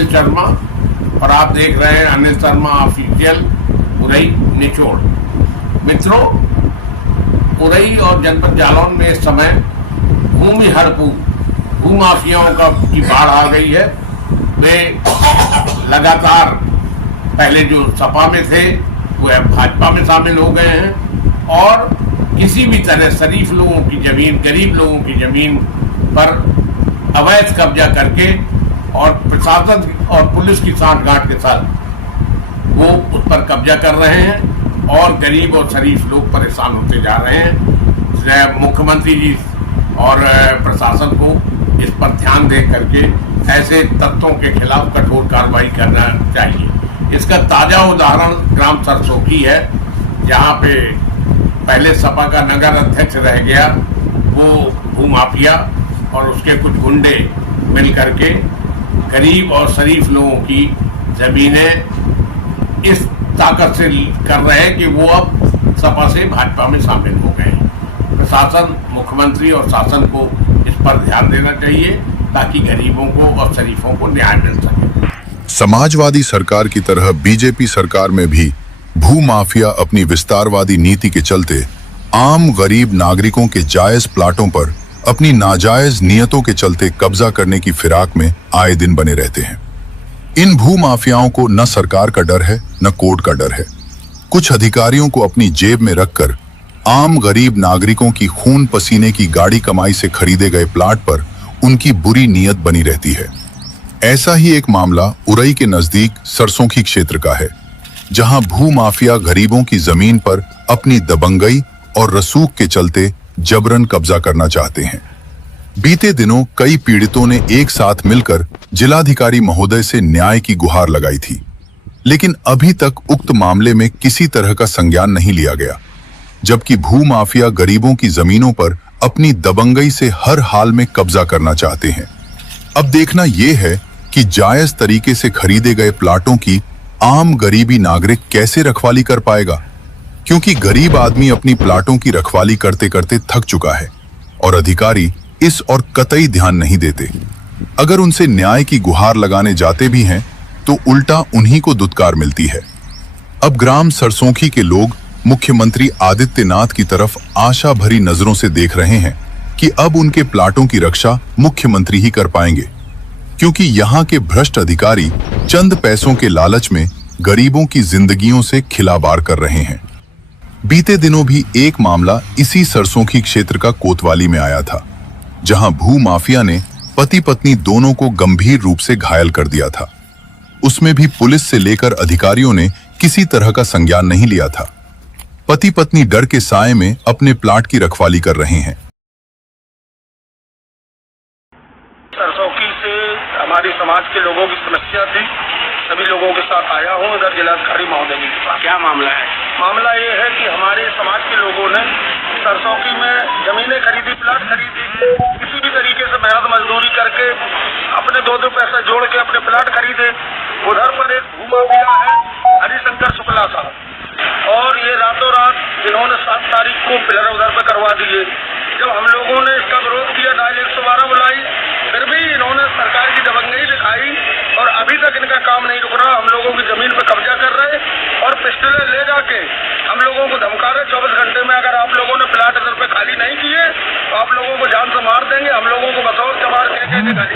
अनिल शर्मा और आप देख रहे हैं अनिल शर्मा ऑफिशियल उरई निचोड़। मित्रों, उरई और जनपद जालौन में इस समय भूमि हड़पू भूमाफियाओं की बाढ़ आ गई है। वे लगातार पहले जो सपा में थे वो अब भाजपा में शामिल हो गए हैं और किसी भी तरह शरीफ लोगों की जमीन, गरीब लोगों की जमीन पर अवैध कब्जा करके और प्रशासन और पुलिस की सांठगांठ के साथ वो उस पर कब्जा कर रहे हैं और गरीब और शरीफ लोग परेशान होते जा रहे हैं। मुख्यमंत्री जी और प्रशासन को इस पर ध्यान दे करके ऐसे तत्वों के खिलाफ कठोर कार्रवाई करना चाहिए। इसका ताज़ा उदाहरण ग्राम सरसोखी है, जहाँ पे पहले सपा का नगर अध्यक्ष रह गया वो भूमाफिया और उसके कुछ गुंडे मिल करके गरीब और शरीफ लोगों की जमीनें इस ताकत से कर रहे हैं कि वो अब सपा से भाजपा में शामिल हो गए हैं। प्रशासन, मुख्यमंत्री और शासन को इस पर ध्यान देना चाहिए ताकि गरीबों को और शरीफों को न्याय मिल सके। समाजवादी सरकार की तरह बीजेपी सरकार में भी भूमाफिया अपनी विस्तारवादी नीति के चलते आम गरीब नागरिकों के जायज प्लाटों पर अपनी नाजायज नियतों के चलते कब्जा करने की फिराक में आए दिन बने रहते हैं। इन भूमाफियाओं को न सरकार का डर है न कोर्ट का डर है। कुछ अधिकारियों को अपनी जेब में रखकर आम गरीब नागरिकों की खून पसीने की गाड़ी कमाई से खरीदे गए प्लाट पर उनकी बुरी नीयत बनी रहती है। ऐसा ही एक मामला उरई के नजदीक सरसोखी क्षेत्र का है, जहां भूमाफिया गरीबों की जमीन पर अपनी दबंगई और रसूख के चलते जबरन कब्जा करना चाहते हैं। बीते दिनों कई पीड़ितों ने एक साथ मिलकर जिलाधिकारी महोदय से न्याय की गुहार लगाई थी, लेकिन अभी तक उक्त मामले में किसी तरह का संज्ञान नहीं लिया गया, जबकि भूमाफिया गरीबों की जमीनों पर अपनी दबंगई से हर हाल में कब्जा करना चाहते हैं। अब देखना यह है कि जायज तरीके से खरीदे गए प्लाटों की आम गरीबी नागरिक कैसे रखवाली कर पाएगा, क्योंकि गरीब आदमी अपनी प्लाटों की रखवाली करते करते थक चुका है और अधिकारी इस और कतई ध्यान नहीं देते। अगर उनसे न्याय की गुहार लगाने जाते भी हैं तो उल्टा उन्हीं को दुत्कार मिलती है। अब ग्राम सरसोखी के लोग मुख्यमंत्री आदित्यनाथ की तरफ आशा भरी नजरों से देख रहे हैं कि अब उनके प्लाटों की रक्षा मुख्यमंत्री ही कर पाएंगे, क्योंकि यहाँ के भ्रष्ट अधिकारी चंद पैसों के लालच में गरीबों की जिंदगियों से खिलावाड़ कर रहे हैं। बीते दिनों भी एक मामला इसी सरसोखी क्षेत्र का कोतवाली में आया था, जहां भूमाफिया ने पति पत्नी दोनों को गंभीर रूप से घायल कर दिया था। उसमें भी पुलिस से लेकर अधिकारियों ने किसी तरह का संज्ञान नहीं लिया था। पति पत्नी डर के साए में अपने प्लाट की रखवाली कर रहे हैं। सरसोखी से हमारी समाज के लोगों की समस्या थी, सभी लोगों के साथ आया हूँ इधर जिलाधिकारी महोदय जी के पास। क्या मामला है? मामला ये है कि हमारे समाज के लोगों ने सरसोखी में जमीनें खरीदी, प्लाट खरीदी, किसी भी तरीके से मेहनत मजदूरी करके अपने दो पैसा जोड़ के अपने प्लाट खरीदे। उधर पर एक भूमाफिया है हरिशंकर शुक्ला साहब, और ये रातों रात इन्होंने 7 तारीख को पिलर उधर पर करवा दिए। जब हम लोगों ने इसका विरोध किया, डायल 112 बुलाई, फिर भी इन्होंने सरकार की दबंगई दिखाई और अभी तक इनका काम नहीं रुक रहा। हम लोगों की जमीन पर कब्जा कर रहे और पिस्टलें ले जाके हम लोगों को धमका रहे 24 घंटे में अगर आप लोगों ने प्लाट इधर पे खाली नहीं किए तो आप लोगों को जान से मार देंगे। हम लोगों को बतौर चमार कह के गाली